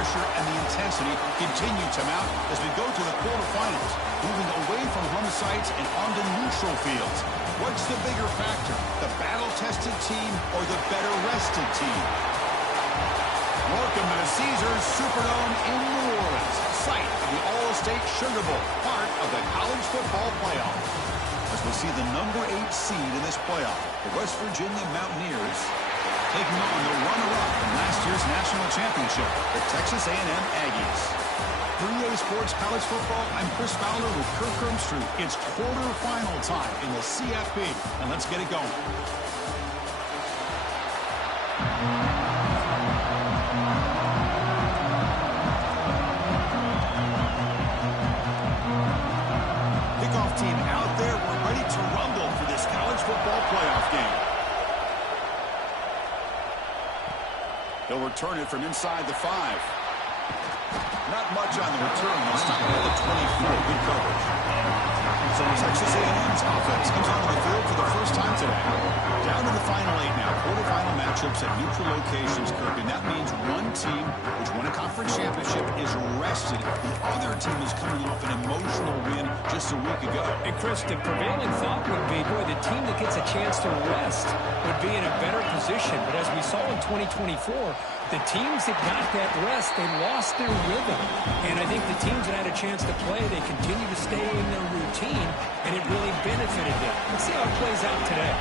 pressure and the intensity continue to mount as we go to the quarterfinals, moving away from home sites and onto neutral fields. What's the bigger factor, the battle-tested team or the better-rested team? Welcome to the Caesars Superdome in New Orleans, site of the All-State Sugar Bowl, part of the college football playoff. As we see the number 8 seed in this playoff, the West Virginia Mountaineers taking on the runner-up from last year's national championship, the Texas A&M Aggies. For EA Sports College Football, I'm Chris Fowler with Kirk Ermstrud. It's quarterfinal time in the CFP, and let's get it going. Kickoff team out there. We're ready to rumble for this college football playoff game. They'll return it from inside the 5. Not much on the return. They'll stop at the 24. Good coverage. So Texas A&M's offense comes onto the field for the first time today. Down to the final 8 now. Quarterfinal matchups at neutral locations, Kirk. And that means one team which won a conference championship is rested. The other team is coming off an emotional win just a week ago. And Chris, the prevailing thought would be, boy, the team that gets a chance to rest would be in a better position. But as we saw in 2024, the teams that got that rest, they lost their rhythm. And I think the teams that had a chance to play, they continue to stay in their routine, and it really benefited them. Let's see how it plays out today.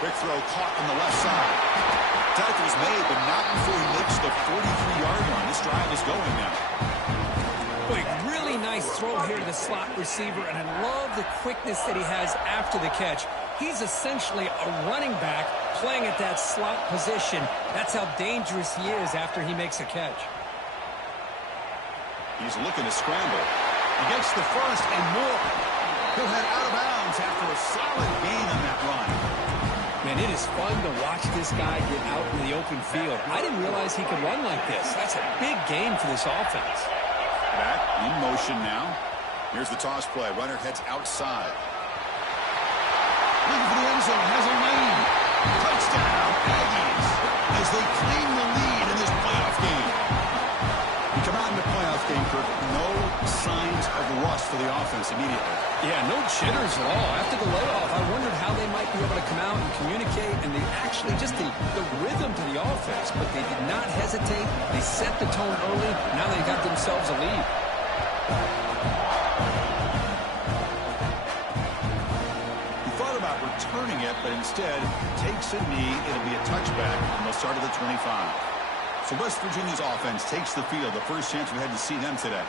Quick throw caught on the left side. Tackle's made, but not before he makes the 43-yard line. This drive is going now. Boy, really nice throw here to the slot receiver, and I love the quickness that he has after the catch. He's essentially a running back playing at that slot position. That's how dangerous he is after he makes a catch. He's looking to scramble. He gets the first and more. He'll head out of bounds after a solid gain on that run. Man, it is fun to watch this guy get out in the open field. I didn't realize he could run like this. That's a big gain for this offense. Back in motion now. Here's the toss play. Runner heads outside. Looking for the end zone. Has a lane. Touchdown, Aggies, as they claim the lead in this playoff game. We come out in the playoff game, Kirk. No signs of rust for the offense immediately. Yeah, no jitters at all. After the layoff, I wondered how they might be able to come out and communicate, and they actually just the rhythm to the offense, but they did not hesitate. They set the tone early. Now they got themselves a lead. Returning it, but instead takes a knee. It'll be a touchback, and they'll start at the 25. So West Virginia's offense takes the field. The first chance we had to see them today.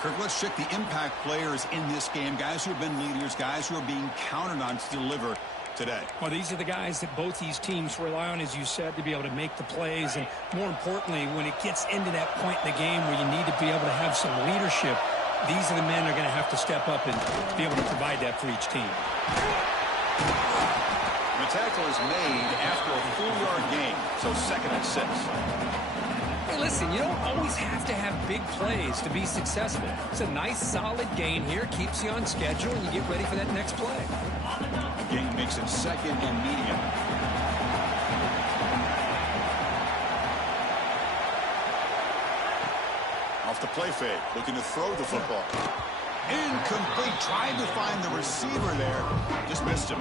Kirk, let's check the impact players in this game. Guys who have been leaders, guys who are being counted on to deliver today. Well, these are the guys that both these teams rely on, as you said, to be able to make the plays. And more importantly, when it gets into that point in the game where you need to be able to have some leadership, these are the men that are going to have to step up and be able to provide that for each team. The tackle is made after a 4-yard gain, so 2nd and 6. Hey, listen, you don't always have to have big plays to be successful. It's a nice, solid gain here, keeps you on schedule, and you get ready for that next play. The gain makes it 2nd and medium. Off the play fake, looking to throw the football. Incomplete, trying to find the receiver there. Just missed him.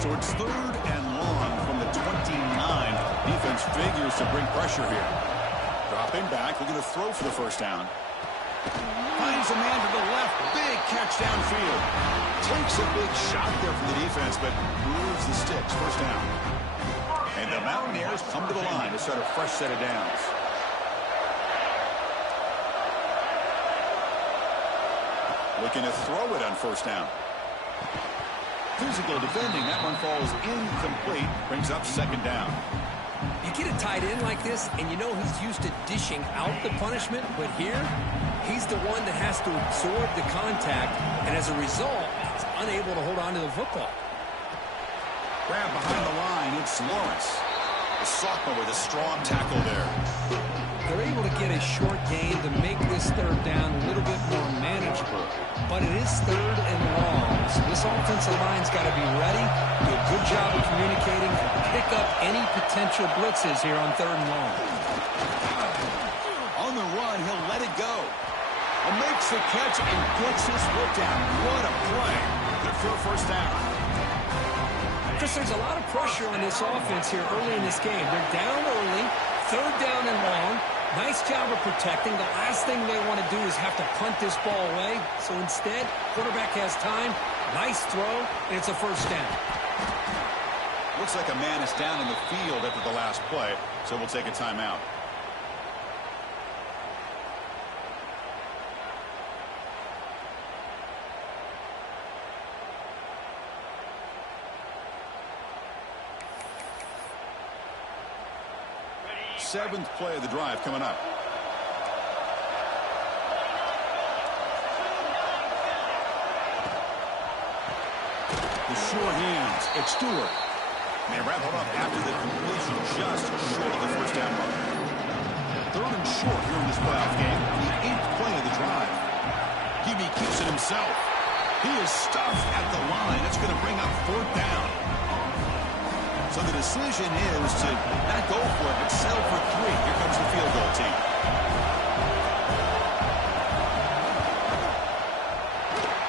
So it's 3rd and long from the 29. Defense figures to bring pressure here. Dropping back, looking to throw for the first down. Finds a man to the left. Big catch downfield. Takes a big shot there from the defense, but moves the sticks. First down. And the Mountaineers come to the line to start a fresh set of downs. Looking to throw it on first down. Physical defending. That one falls incomplete. Brings up 2nd down. You get a tight end like this, and you know he's used to dishing out the punishment, but here, he's the one that has to absorb the contact, and as a result, he's unable to hold on to the football. Grab behind the line. It's Lawrence. The sophomore with a strong tackle there. They're able to get a short gain to make this third down a little bit more manageable. But it is third and long. So this offensive line's got to be ready, do a good job of communicating, and pick up any potential blitzes here on third and long. On the run, he'll let it go. And makes the catch and gets his foot down. What a play. Good for a first down. Chris, there's a lot of pressure on this offense here early in this game. They're down early, third down and long. Nice job of protecting. The last thing they want to do is have to punt this ball away. So instead, quarterback has time. Nice throw, and it's a first down. Looks like a man is down in the field after the last play, so we'll take a timeout. Seventh play of the drive coming up. The short hands. It's Stewart. They wrap it up after the completion just short of the first down mark. Third and short here in this playoff game. The eighth play of the drive. Gibby keeps it himself. He is stuffed at the line. It's going to bring up fourth down. So the decision is to not go for it, but settle for 3. Here comes the field goal team.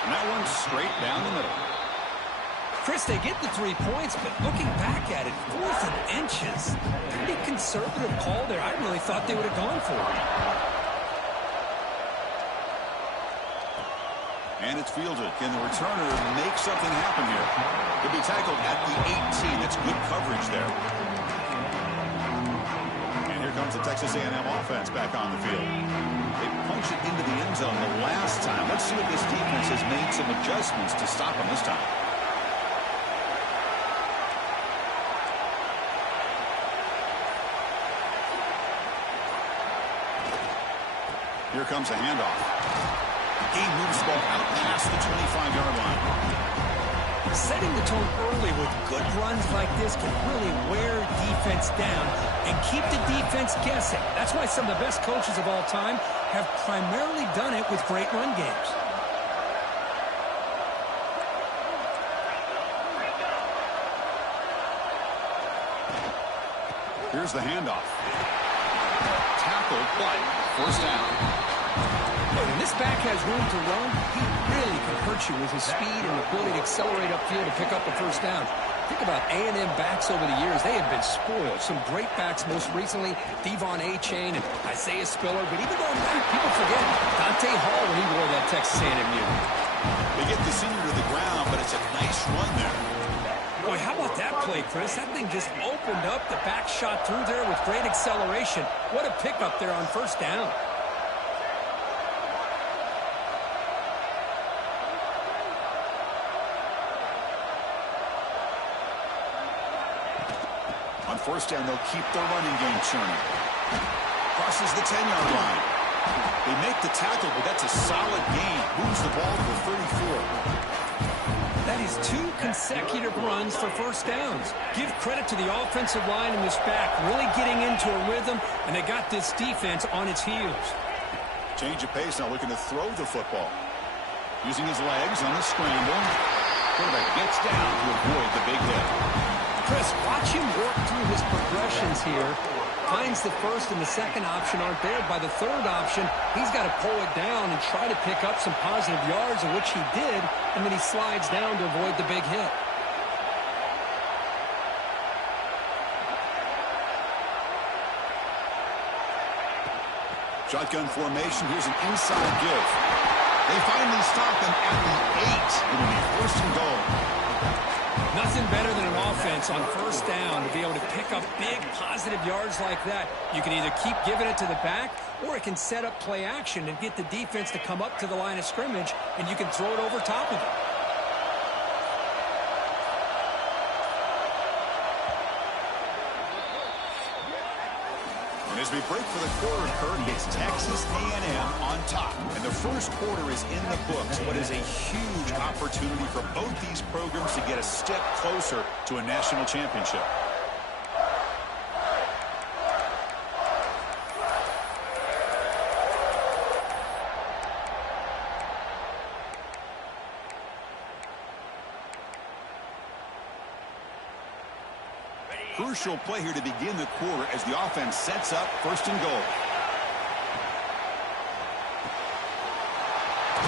And that one's straight down the middle. Chris, they get the 3 points, but looking back at it, 4th and inches. Pretty conservative call there. I really thought they would have gone for it. And it's fielded. Can the returner make something happen here? He'll be tackled at the 18. That's good coverage there. And here comes the Texas A&M offense back on the field. They punched it into the end zone the last time. Let's see if this defense has made some adjustments to stop them this time. Here comes a handoff. He moves the ball out past the 25-yard line. Setting the tone early with good runs like this can really wear defense down and keep the defense guessing. That's why some of the best coaches of all time have primarily done it with great run games. Here's the handoff. Tackled, but first down. When this back has room to run, he really can hurt you with his speed and ability to accelerate upfield to pick up the first down. Think about A&M backs over the years. They have been spoiled. Some great backs, most recently, Devon A-Chain and Isaiah Spiller. But even though people forget, Dante Hall when he wore that Texas A&M uniform. They get the senior to the ground, but it's a nice run there. Boy, how about that play, Chris? That thing just opened up. The back shot through there with great acceleration. What a pickup there on first down. On first down, they'll keep their running game churning. Crosses the 10-yard line. They make the tackle, but that's a solid gain. Moves the ball to the 34. That is 2 consecutive runs for first downs. Give credit to the offensive line and this back really getting into a rhythm, and they got this defense on its heels. Change of pace, now looking to throw the football. Using his legs on the scramble. Quarterback gets down to avoid the big hit. Chris, watch him work through his progressions here. Finds the first and the second option aren't there. By the third option, he's got to pull it down and try to pick up some positive yards, of which he did, and then he slides down to avoid the big hit. Shotgun formation. Here's an inside give. They finally stop him at the 8. It'll be first and goal. Nothing better than an offense on first down to be able to pick up big positive yards like that. You can either keep giving it to the back, or it can set up play action and get the defense to come up to the line of scrimmage, and you can throw it over top of it. And as we break for the quarter, Kurt, it's Texas A&M on top. And the first quarter is in the books. What is a huge opportunity for both these programs to get a step closer to a national championship. crucial play here to begin the quarter as the offense sets up 1st and goal.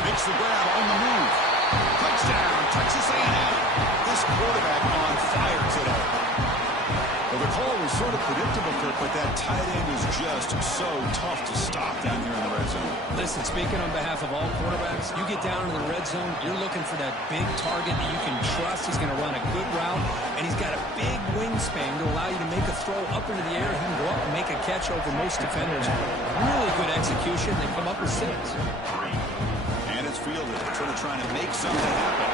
Makes the grab on the move. Touchdown, Texas A&M. This quarterback on fire today. Well, the call was sort of predictable, Kirk, but that tight end is just so tough to stop down here in the red zone. Listen, speaking on behalf of all quarterbacks, you get down into the red zone, you're looking for that big target that you can trust. He's going to run a good route, and he's got a big wingspan to allow you to make a throw up into the air. He can go up and make a catch over most defenders. Really good execution. They come up with 6. And it's fielded, sort of trying to make something happen.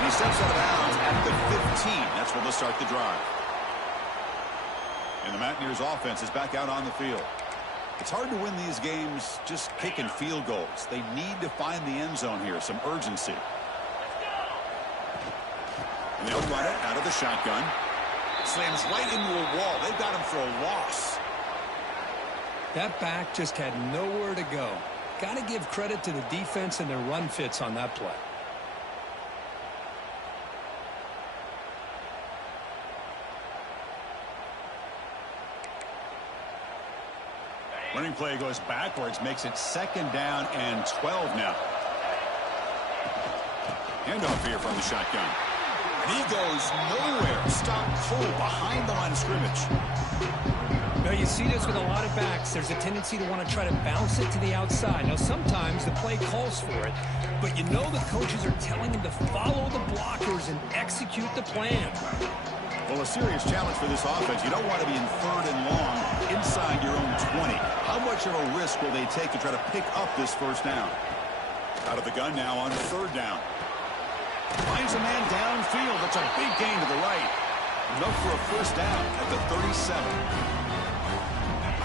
And he steps out of bounds at the 15. That's where they'll start the drive. And the Mountaineers offense is back out on the field. It's hard to win these games just kicking field goals. They need to find the end zone here, some urgency. And they'll run it out of the shotgun. Slams right into a wall. They've got him for a loss. That back just had nowhere to go. Got to give credit to the defense and their run fits on that play. Running play goes backwards, makes it 2nd down and 12 now. Handoff here from the shotgun. And he goes nowhere. Stop cold behind the line of scrimmage. Now, you see this with a lot of backs. There's a tendency to want to try to bounce it to the outside. Now, sometimes the play calls for it, but you know the coaches are telling him to follow the blockers and execute the plan. Well, a serious challenge for this offense. You don't want to be in 3rd and long inside your own 20. How much of a risk will they take to try to pick up this 1st down? Out of the gun now on 3rd down. Finds a man downfield. That's a big gain to the right. Enough for a 1st down at the 37.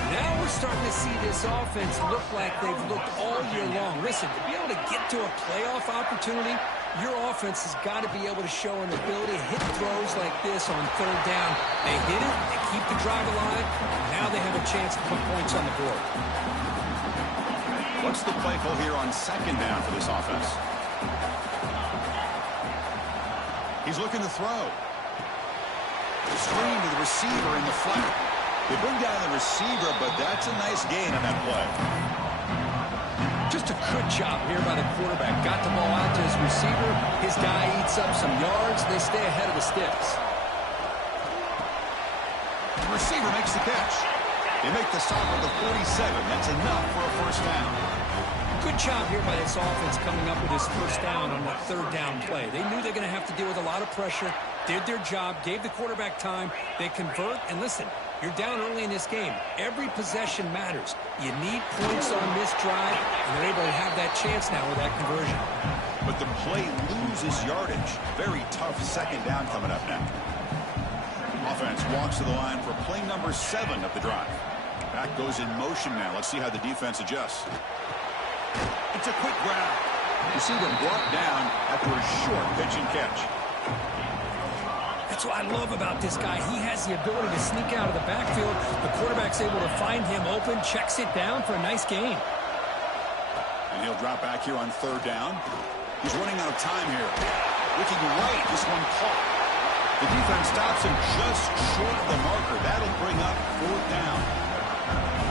Now we're starting to see this offense look like they've looked all year long. Listen, to be able to get to a playoff opportunity, your offense has got to be able to show an ability to hit throws like this on 3rd down. They hit it, they keep the drive alive, and now they have a chance to put points on the board. What's the play call here on 2nd down for this offense? He's looking to throw. Screen to the receiver in the flat. They bring down the receiver, but that's a nice gain on that play. Just a good job here by the quarterback. Got the ball out to his receiver. His guy eats up some yards. They stay ahead of the sticks. The receiver makes the catch. They make the stop at the 47. That's enough for a 1st down. Good job here by this offense coming up with his 1st down on that 3rd down play. They knew they're going to have to deal with a lot of pressure, did their job, gave the quarterback time. They convert, and listen, you're down early in this game. Every possession matters. You need points on this drive, and they're able to have that chance now with that conversion. But the play loses yardage. Very tough 2nd down coming up now. Offense walks to the line for play number 7 of the drive. Back goes in motion now. Let's see how the defense adjusts. It's a quick grab. You see them brought down after a short pitch and catch. That's what I love about this guy. He has the ability to sneak out of the backfield. The quarterback's able to find him open, checks it down for a nice gain. And he'll drop back here on 3rd down. He's running out of time here. Looking right, this one caught. The defense stops him just short of the marker. That'll bring up 4th down.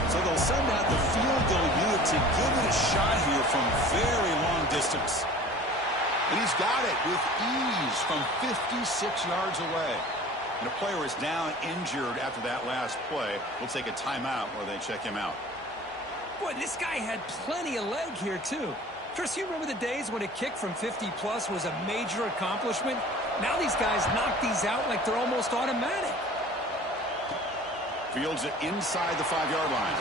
So they'll send out the field goal unit to give it a shot here from very long distance. And he's got it with ease from 56 yards away. And a player is down injured after that last play. We'll take a timeout where they check him out. Boy, this guy had plenty of leg here, too. Chris, you remember the days when a kick from 50-plus was a major accomplishment? Now these guys knock these out like they're almost automatic. Fields it inside the 5-yard line.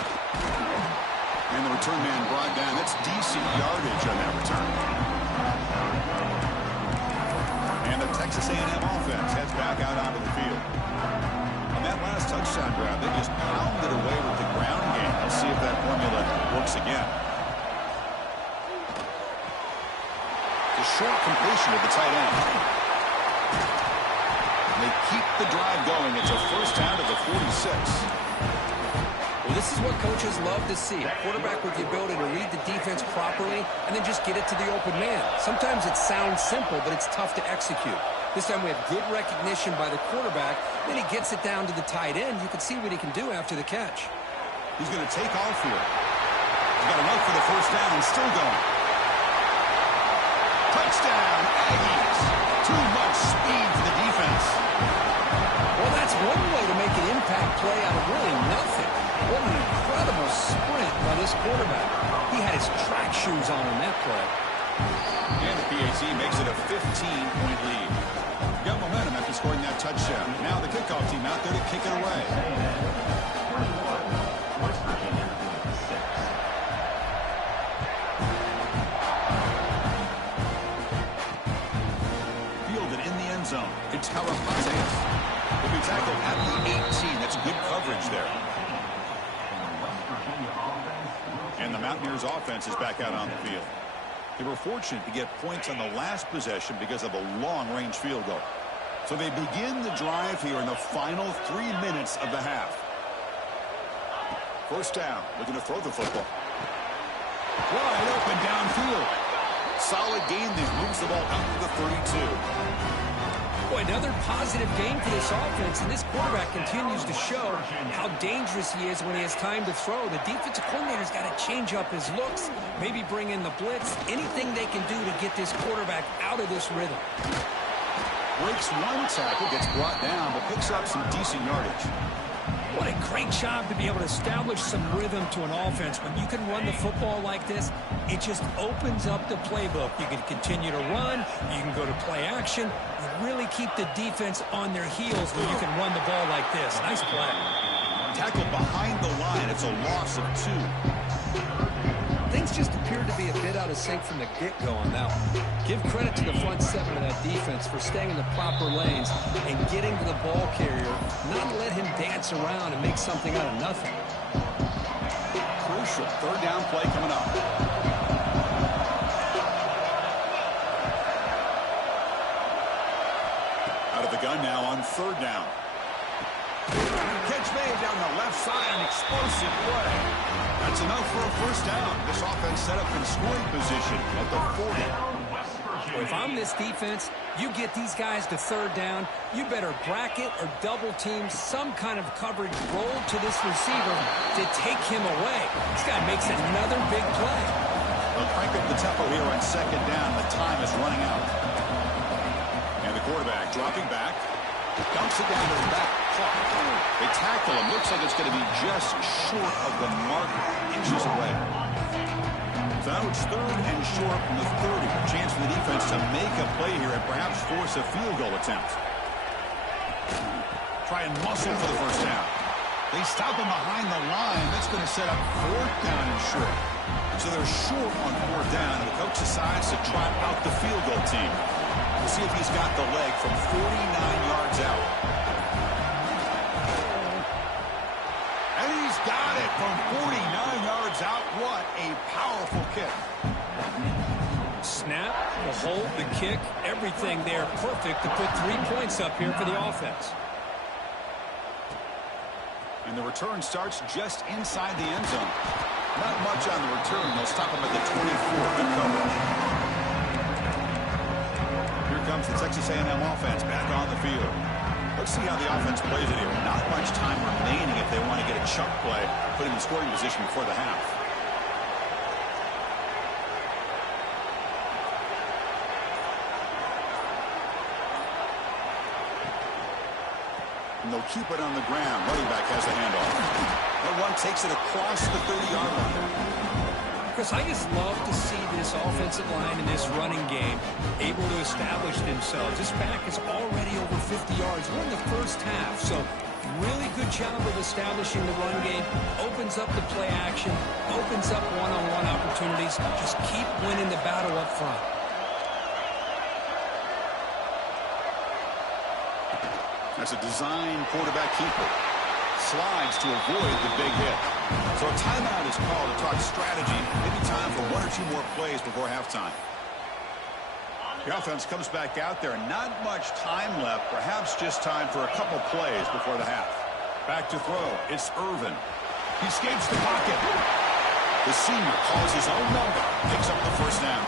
And the return man brought down. That's decent yardage on that return. And the Texas A&M offense heads back out onto the field. On that last touchdown drive, they just pounded away with the ground game. Let's see if that formula works again. The short completion of the tight end. And they keep the drive going. It's a 1st down to the 46. Well, this This is what coaches love to see. A quarterback with the ability to read the defense properly and then just get it to the open man. Sometimes it sounds simple, but it's tough to execute. This time we have good recognition by the quarterback. Then he gets it down to the tight end. You can see what he can do after the catch. He's going to take off here. He's got enough for the first down and still going. Touchdown, Aggies. Too much speed for the defense. Well, that's one way to make an impact play out of really nothing. What an incredible sprint by this quarterback. He had his track shoes on in that play. And the PAT makes it a 15-point lead. Got momentum after scoring that touchdown. Now the kickoff team out there to kick it away. Fielded in the end zone. It's Harapazes. Will be tackled at the 18. That's good coverage there. And the Mountaineers offense is back out on the field. They were fortunate to get points on the last possession because of a long-range field goal. So they begin the drive here in the final 3 minutes of the half. First down, looking to throw the football. Wide open downfield. Solid gain that moves the ball out to the 32. Boy, another positive game for this offense, and this quarterback continues to show how dangerous he is when he has time to throw. The defensive coordinator's got to change up his looks, maybe bring in the blitz, anything they can do to get this quarterback out of this rhythm. Breaks one tackle, gets brought down, but picks up some decent yardage. What a great job to be able to establish some rhythm to an offense. When you can run the football like this, it just opens up the playbook. You can continue to run. You can go to play action. You really keep the defense on their heels when you can run the ball like this. Nice play. Tackled behind the line. It's a loss of 2. Things just appeared to be a bit out of sync from the get-go on that one. Give credit to the front seven of that defense for staying in the proper lanes and getting to the ball carrier, not let him dance around and make something out of nothing. Crucial third down play coming up. Out of the gun now on third down. Catch made down the left side, an explosive play. That's enough for a first down. This offense set up in scoring position at the 40. If I'm this defense, you get these guys to third down, you better bracket or double team some kind of coverage roll to this receiver to take him away. This guy makes another big play. They'll crank up the tempo here on second down. The time is running out. And the quarterback dropping back. Dumps it down to the back. They tackle him. Looks like it's going to be just short of the mark, inches away. So now it's third and short from the 30. A chance for the defense to make a play here and perhaps force a field goal attempt. Try and muscle for the first down. They stop him behind the line. That's going to set up fourth down and short. So they're short on fourth down, and the coach decides to trot out the field goal team. We'll see if he's got the leg from 49 yards out. And he's got it from 49 yards out. What a powerful kick. Snap, the hold, the kick, everything there perfect to put 3 points up here for the offense. And the return starts just inside the end zone. Not much on the return. They'll stop him at the 24. Good coverage. Here comes the Texas A&M offense back on the field. Let's see how the offense plays it here. Not much time remaining if they want to get a chunk play, put him in scoring position before the half. And they'll keep it on the ground. Running back has the handoff. And one takes it across the 30-yard line. Chris, I just love to see this offensive line in this running game able to establish themselves. This back is already over 50 yards. We're in the first half, so really good job of establishing the run game. Opens up the play action, opens up one-on-one opportunities. Just keep winning the battle up front. That's a design quarterback keeper. Slides to avoid the big hit. So a timeout is called to talk strategy. Maybe time for 1 or 2 more plays before halftime. The offense comes back out there. Not much time left. Perhaps just time for a couple plays before the half. Back to throw. It's Irvin. He escapes the pocket. The senior calls his own number, picks up the first down.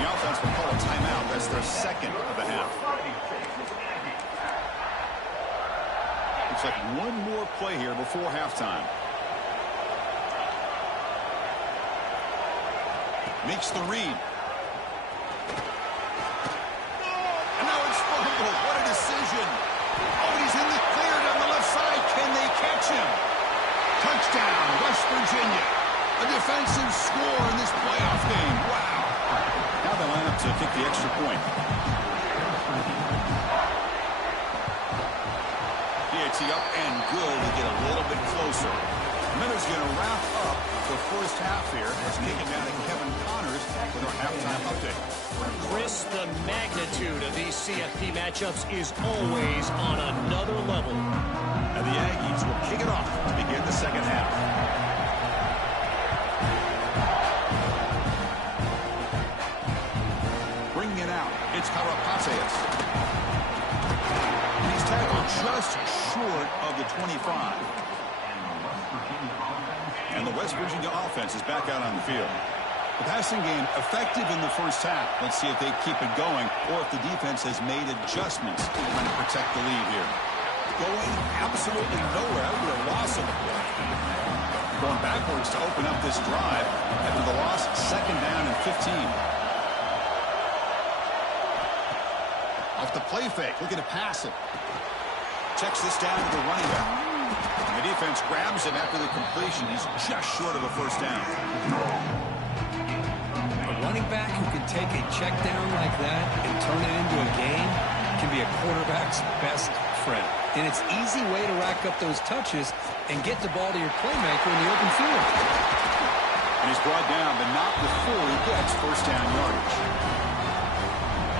The offense will call a timeout. That's their second of the half. Looks like one more play here before halftime. Makes the read. And now it's fumbled. What a decision. Oh, he's in the clear down the left side. Can they catch him? Touchdown, West Virginia. A defensive score in this playoff game. Wow. Now they line up to kick the extra point. PAT up and good to get a little bit closer. Miller's going to wrap up the first half here. Let's kick it down to Kevin Connors with our halftime update. Chris, the magnitude of these CFP matchups is always on another level. And the Aggies will kick it off to begin the second half. Bringing it out, it's Karapateas. He's tackled just short of the 25. And the West Virginia offense is back out on the field. The passing game effective in the first half. Let's see if they keep it going or if the defense has made adjustments trying to protect the lead here. Going absolutely nowhere. That would be a loss of the play. Going backwards to open up this drive after the loss, second down and 15. Off the play fake, looking to pass it. Checks this down to the running back. The defense grabs him after the completion. He's just short of a first down. A running back who can take a check down like that and turn it into a game can be a quarterback's best friend. And it's an easy way to rack up those touches and get the ball to your playmaker in the open field. And he's brought down, but not before he gets first down yardage.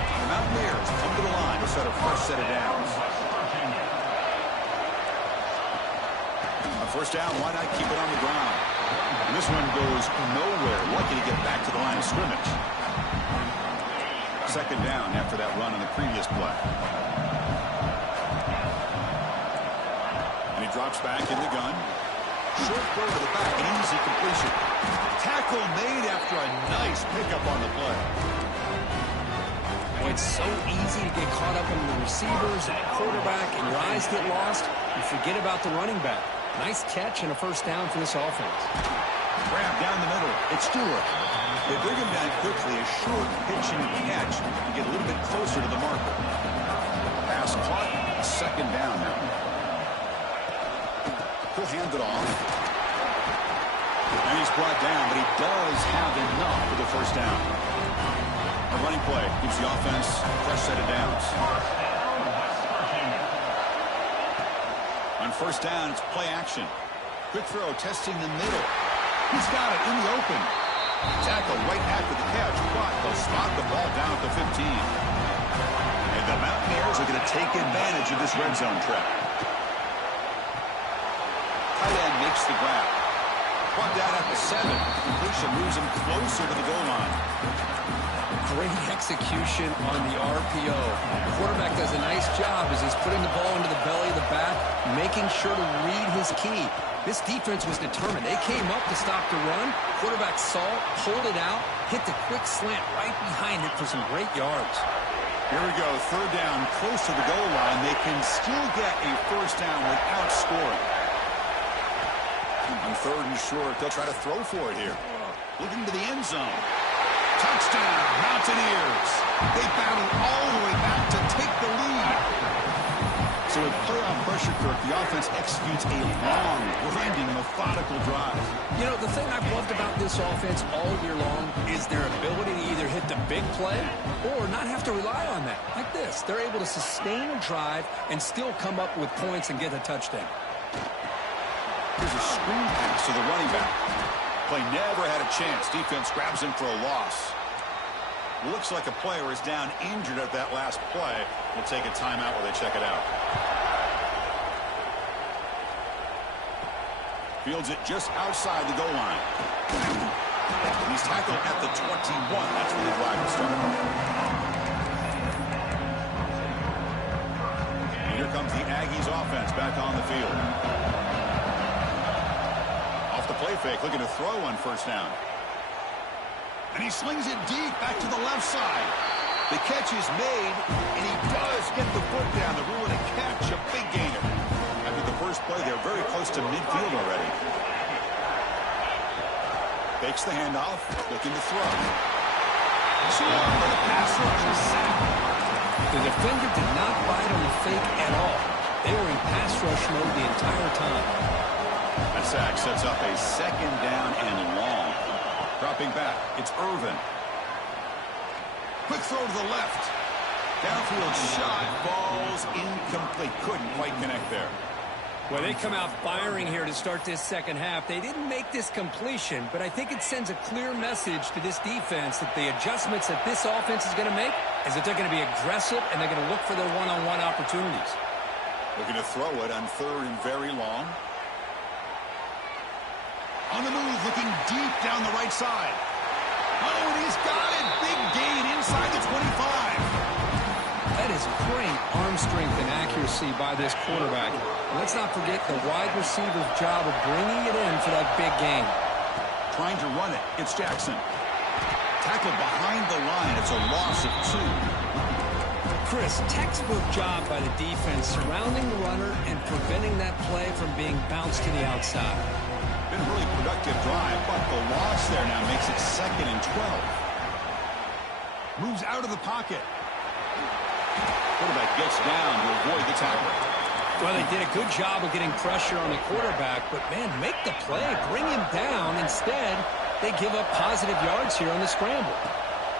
The Mountaineers come to the line to set a fresh set of downs. First down, why not keep it on the ground? And this one goes nowhere. Lucky to get back to the line of scrimmage. Second down after that run on the previous play. And he drops back in the gun. Short throw to the back, an easy completion. Tackle made after a nice pickup on the play. It's so easy to get caught up in the receivers and quarterback, and your eyes get lost. You forget about the running back. Nice catch and a first down for this offense. Grab down the middle. It's Stewart. They bring him down quickly. A short pitch and catch to get a little bit closer to the marker. Pass caught. A second down now. He'll hand it off. And he's brought down, but he does have enough for the first down. A running play gives the offense a fresh set of downs. On first down, it's play action. Quick throw, testing the middle. He's got it in the open. Tackle right after the catch, but they'll spot the ball down at the 15. And the Mountaineers are going to take advantage of this red zone trap. Tight end makes the grab. Brought down at the 7. Completion moves him closer to the goal line. Great execution on the RPO. The quarterback does a nice job as he's putting the ball into the belly of the back, making sure to read his key. This defense was determined. They came up to stop the run. Quarterback saw it, pulled it out, hit the quick slant right behind it for some great yards. Here we go, third down, close to the goal line. They can still get a first down without scoring. On third and short, they'll try to throw for it here. Looking to the end zone. Touchdown, Mountaineers. They battle all the way back to take the lead. So with playoff pressure, Kirk, the offense executes a long, grinding, methodical drive. You know, the thing I've loved about this offense all year long is their ability to either hit the big play or not have to rely on that. Like this, they're able to sustain a drive and still come up with points and get a touchdown. Here's a screen pass to the running back. Play never had a chance. Defense grabs him for a loss. Looks like a player is down injured at that last play. We'll take a timeout while they check it out. Fields it just outside the goal line. And he's tackled at the 21. That's where the drive will start. And here comes the Aggies offense back on the field. play fake, looking to throw on first down. And he slings it deep back to the left side. The catch is made, and he does get the foot down to rule it a catch, a big gainer. After the first play, they're very close to midfield already. Fakes the handoff, looking to throw. For the pass rush is sacked. The defender did not bite on the fake at all. They were in pass rush mode the entire time. That sack sets up a second down and long. Dropping back, it's Irvin. Quick throw to the left. Downfield shot, falls incomplete. Couldn't quite connect there. Well, they come out firing here to start this second half. They didn't make this completion, but I think it sends a clear message to this defense that the adjustments that this offense is going to make is that they're going to be aggressive and they're going to look for their one-on-one opportunities. Looking to throw it on third and very long. On the move, looking deep down the right side. Oh, and he's got it. Big gain inside the 25. That is great arm strength and accuracy by this quarterback. Let's not forget the wide receiver's job of bringing it in for that big gain. Trying to run it. It's Jackson. Tackled behind the line. It's a loss of 2. Chris, textbook job by the defense surrounding the runner and preventing that play from being bounced to the outside. Been a really productive drive, but the loss there now makes it 2nd and 12. Moves out of the pocket. Quarterback gets down to avoid the tackle. Well, they did a good job of getting pressure on the quarterback, but, man, make the play. Bring him down. Instead, they give up positive yards here on the scramble.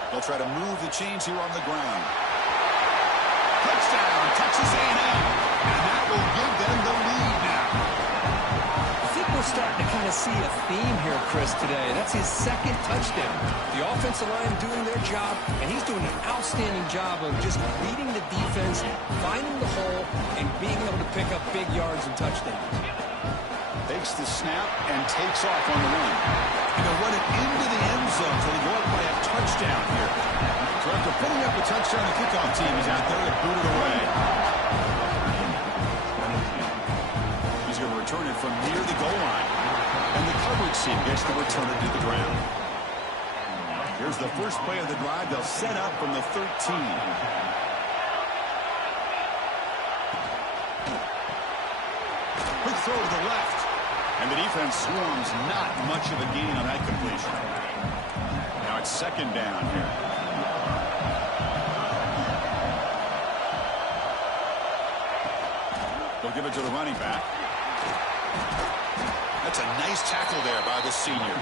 They'll try to move the chains here on the ground. Touchdown, Texas A&M. And that will give them the lead now. I think we're starting to kind of see a theme here, Chris, today. That's his 2nd touchdown. The offensive line doing their job, and he's doing an outstanding job of just leading the defense, finding the hole, and being able to pick up big yards and touchdowns. Takes the snap and takes off on the run. And they'll run it into the end zone, so they go up by a touchdown here. So after putting up a touchdown, the kickoff team is out there to boot it away. He's going to return it from near the goal line. And the coverage team gets to return it to the ground. Here's the first play of the drive. They'll set up from the 13. Quick throw to the left. And the defense swarms, not much of a gain on that completion. Now it's 2nd down here. They'll give it to the running back. That's a nice tackle there by the senior.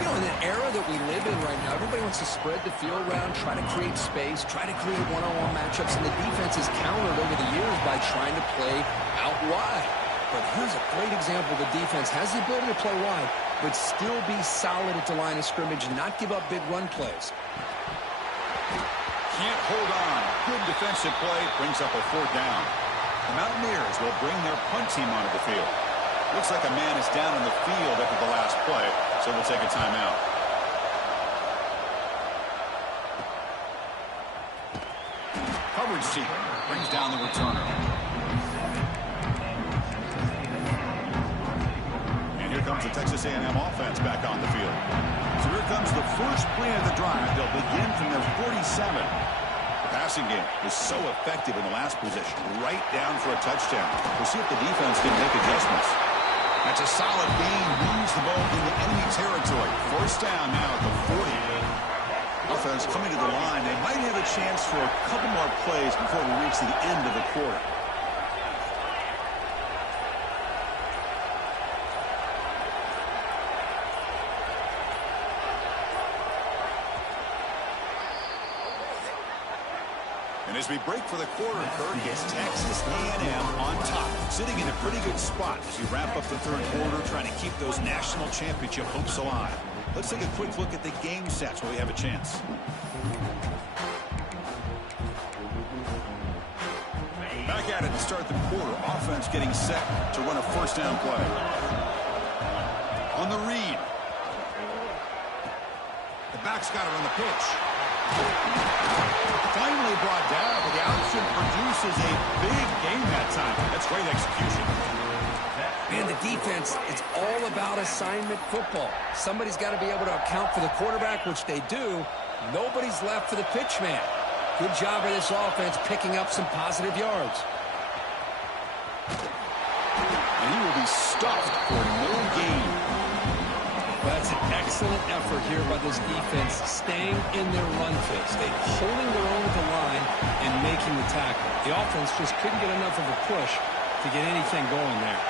You know, in the era that we live in right now, everybody wants to spread the field around, try to create space, try to create one-on-one matchups, and the defense has countered over the years by trying to play out wide. But here's a great example. The defense has the ability to play wide, but still be solid at the line of scrimmage and not give up big run plays. Can't hold on. Good defensive play. Brings up a 4th down. The Mountaineers will bring their punt team onto the field. Looks like a man is down on the field after the last play, so we'll take a timeout. Coverage team brings down the returner. And here comes the Texas A&M offense back on the field. So here comes the first play of the drive. They'll begin from their 47. The passing game was so effective in the last possession, right down for a touchdown. We'll see if the defense can make adjustments. That's a solid gain. Moves the ball into enemy territory. 1st down now at the 40. Offense coming to the line. They might have a chance for a couple more plays before we reach the end of the quarter. And as we break for the quarter, Kirk, it's Texas A&M on top, sitting in a pretty good spot as we wrap up the 3rd quarter, trying to keep those national championship hopes alive. Let's take a quick look at the game sets where we have a chance. Back at it to start the quarter. Offense getting set to run a 1st down play. On the read. The back's got it on the pitch. Finally brought down, but the option produces a big gain that time. That's great execution. Man, the defense, it's all about assignment football. Somebody's got to be able to account for the quarterback, which they do. Nobody's left for the pitch man. Good job of this offense picking up some positive yards. And he will be stuffed for no gain. That's an excellent effort here by this defense, staying in their run fits. They're holding their own at the line and making the tackle. The offense just couldn't get enough of a push to get anything going there.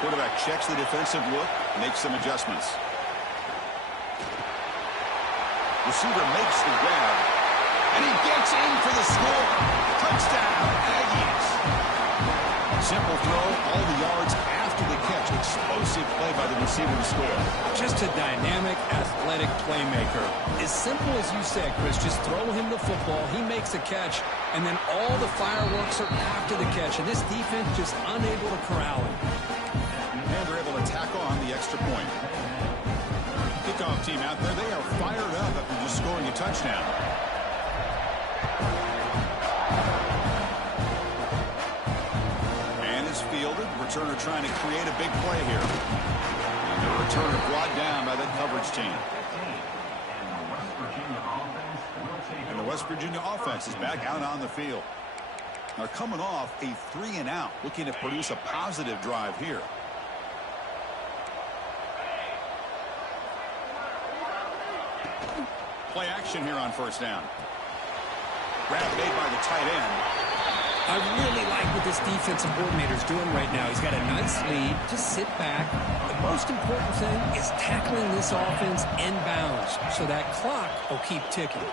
Quarterback checks the defensive look, makes some adjustments. Receiver makes the grab, and he gets in for the score. Touchdown, Aggies. Simple throw, all the yards after the catch. Explosive play by the receiver to score. Just a dynamic, athletic playmaker. As simple as you said, Chris, just throw him the football, he makes a catch, and then all the fireworks are after the catch, and this defense just unable to corral him. And they're able to tack on the extra point. Kickoff team out there, they are fired up after just scoring a touchdown. And it's fielded. Returner trying to create a big play here. And the returner brought down by that coverage team. And the West Virginia offense is back out on the field. They're coming off a 3-and-out, looking to produce a positive drive here. Play action here on first down. Grab made by the tight end. I really like what this defensive coordinator is doing right now. He's got a nice lead. Just sit back. The most important thing is tackling this offense in bounds so that clock will keep ticking.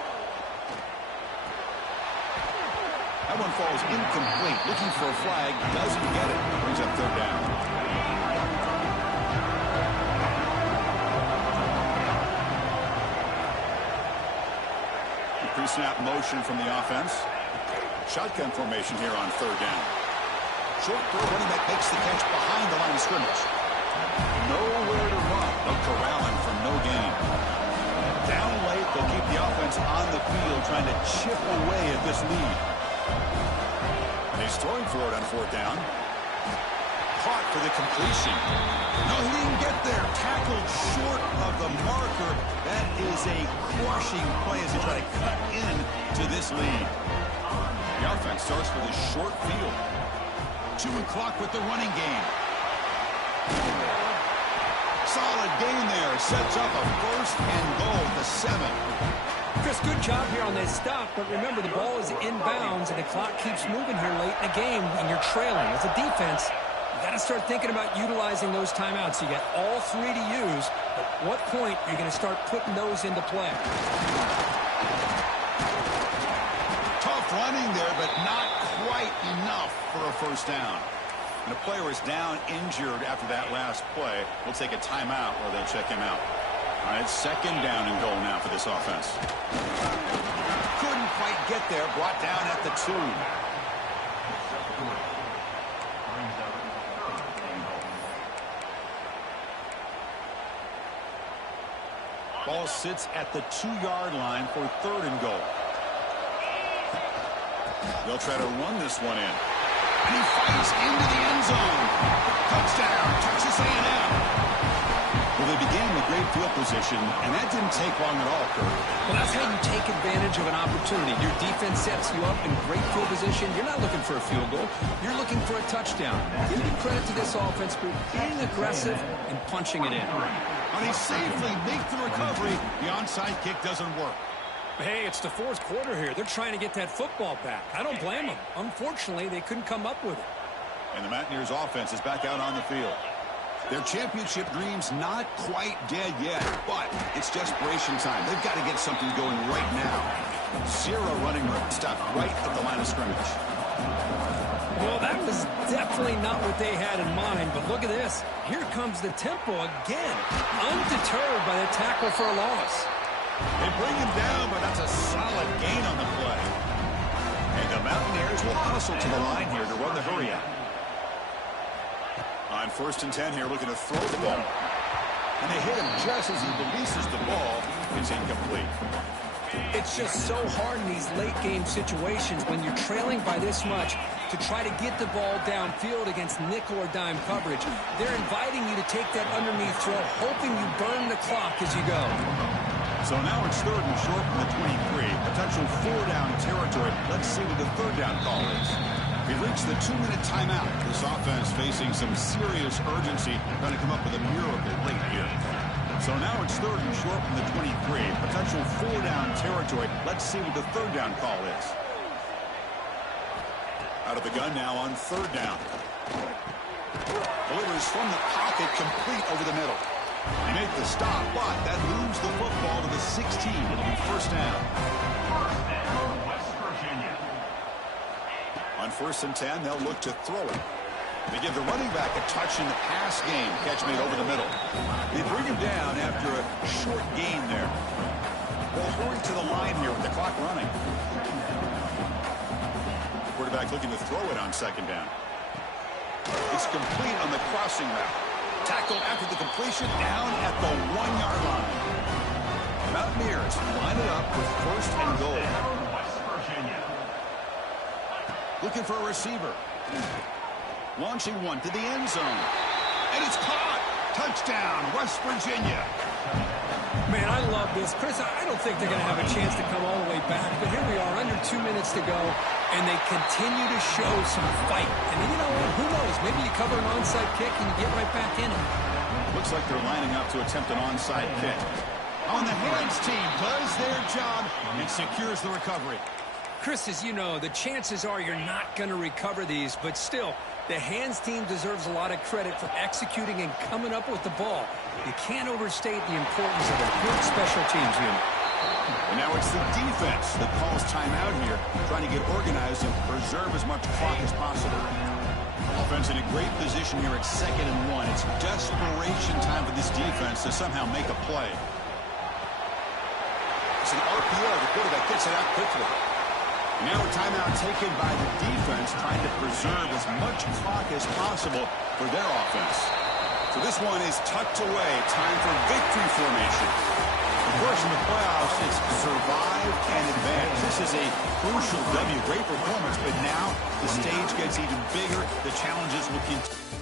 That one falls incomplete. Looking for a flag. Doesn't get it. Brings up third down. Pre-snap motion from the offense. Shotgun formation here on third down. Short throw, running back makes the catch behind the line of scrimmage. Nowhere to run. They'll corral him for no gain. Down late, they'll keep the offense on the field trying to chip away at this lead. And he's throwing for it on fourth down. Caught for the completion. No, he didn't get there. Tackled short of the marker. That is a crushing play as they try to cut in to this lead. The offense starts with a short field. 2 o'clock with the running game. Solid gain there. Sets up a first and goal at the 7. Chris, good job here on this stop, but remember the ball is inbounds and the clock keeps moving here late in the game and you're trailing. As a defense, you got to start thinking about utilizing those timeouts. You got all 3 to use. At what point are you going to start putting those into play? Tough running there, but not quite enough for a first down. And the player is down injured after that last play. We'll take a timeout while they check him out. All right, second down and goal now for this offense. Couldn't quite get there. Brought down at the 2. Ball sits at the 2-yard line for third and goal. They'll try to run this one in. And he fights into the end zone. Touchdown, Texas A&M. Well, they began with great field position, and that didn't take long at all, Kirk. Well, that's how you take advantage of an opportunity. Your defense sets you up in great field position. You're not looking for a field goal. You're looking for a touchdown. Give me credit to this offense for being aggressive and punching it in. And they safely make the recovery. The onside kick doesn't work. Hey, it's the fourth quarter here. They're trying to get that football back. I don't blame them. Unfortunately, they couldn't come up with it. And the Mountaineers offense is back out on the field. Their championship dreams not quite dead yet, but it's desperation time. They've got to get something going right now. 0 running room. Stop right at the line of scrimmage. Well, that was definitely not what they had in mind, but look at this. Here comes the tempo again. Undeterred by the tackle for a loss. They bring him down, but that's a solid gain on the play. And the Mountaineers will hustle to the line here to run the hurry out. On first and 10 here, looking to throw the ball. And they hit him just as he releases the ball. It's incomplete. It's just so hard in these late-game situations when you're trailing by this much to try to get the ball downfield against nickel or dime coverage. They're inviting you to take that underneath throw, hoping you burn the clock as you go. So now it's 3rd and short from the 23. Potential 4-down territory. Let's see what the 3rd down call is. We've reached the 2-minute timeout. This offense facing some serious urgency, trying to come up with a miracle late here. So now it's 3rd and short from the 23. Potential 4-down territory. Let's see what the 3rd down call is. Out of the gun now on 3rd down. Delivers from the pocket, complete over the middle. They make the stop, but that moves the football to the 16. It'll be 1st down. West Virginia. On 1st and 10, they'll look to throw it. They give the running back a touch in the pass game. Catch made over the middle. They bring him down after a short gain there. Well, hurry to the line here with the clock running. Quarterback looking to throw it on 2nd down. It's complete on the crossing route. Tackle after the completion down at the 1-yard line. Mountaineers line it up with 1st and goal. West Virginia. Looking for a receiver. Launching one to the end zone. And it's caught. Touchdown, West Virginia. Man, I love this. Chris, I don't think they're going to have a chance to come all the way back, but here we are, under 2 minutes to go, and they continue to show some fight. And you know what? Who knows? Maybe you cover an onside kick and you get right back in it. Looks like they're lining up to attempt an onside kick. On the hands team does their job and secures the recovery. Chris, as you know, the chances are you're not going to recover these, but still, the hands team deserves a lot of credit for executing and coming up with the ball. You can't overstate the importance of a good special teams unit. And now it's the defense that calls timeout here, trying to get organized and preserve as much clock as possible. Offense in a great position here at 2nd and 1. It's desperation time for this defense to somehow make a play. It's an RPO. The quarterback gets it out quickly. Now a timeout taken by the defense, trying to preserve as much clock as possible for their offense. So this one is tucked away. Time for victory formation. Of course, in the playoffs, it's survive and advance. This is a crucial W. Great performance, but now the stage gets even bigger. The challenges will continue.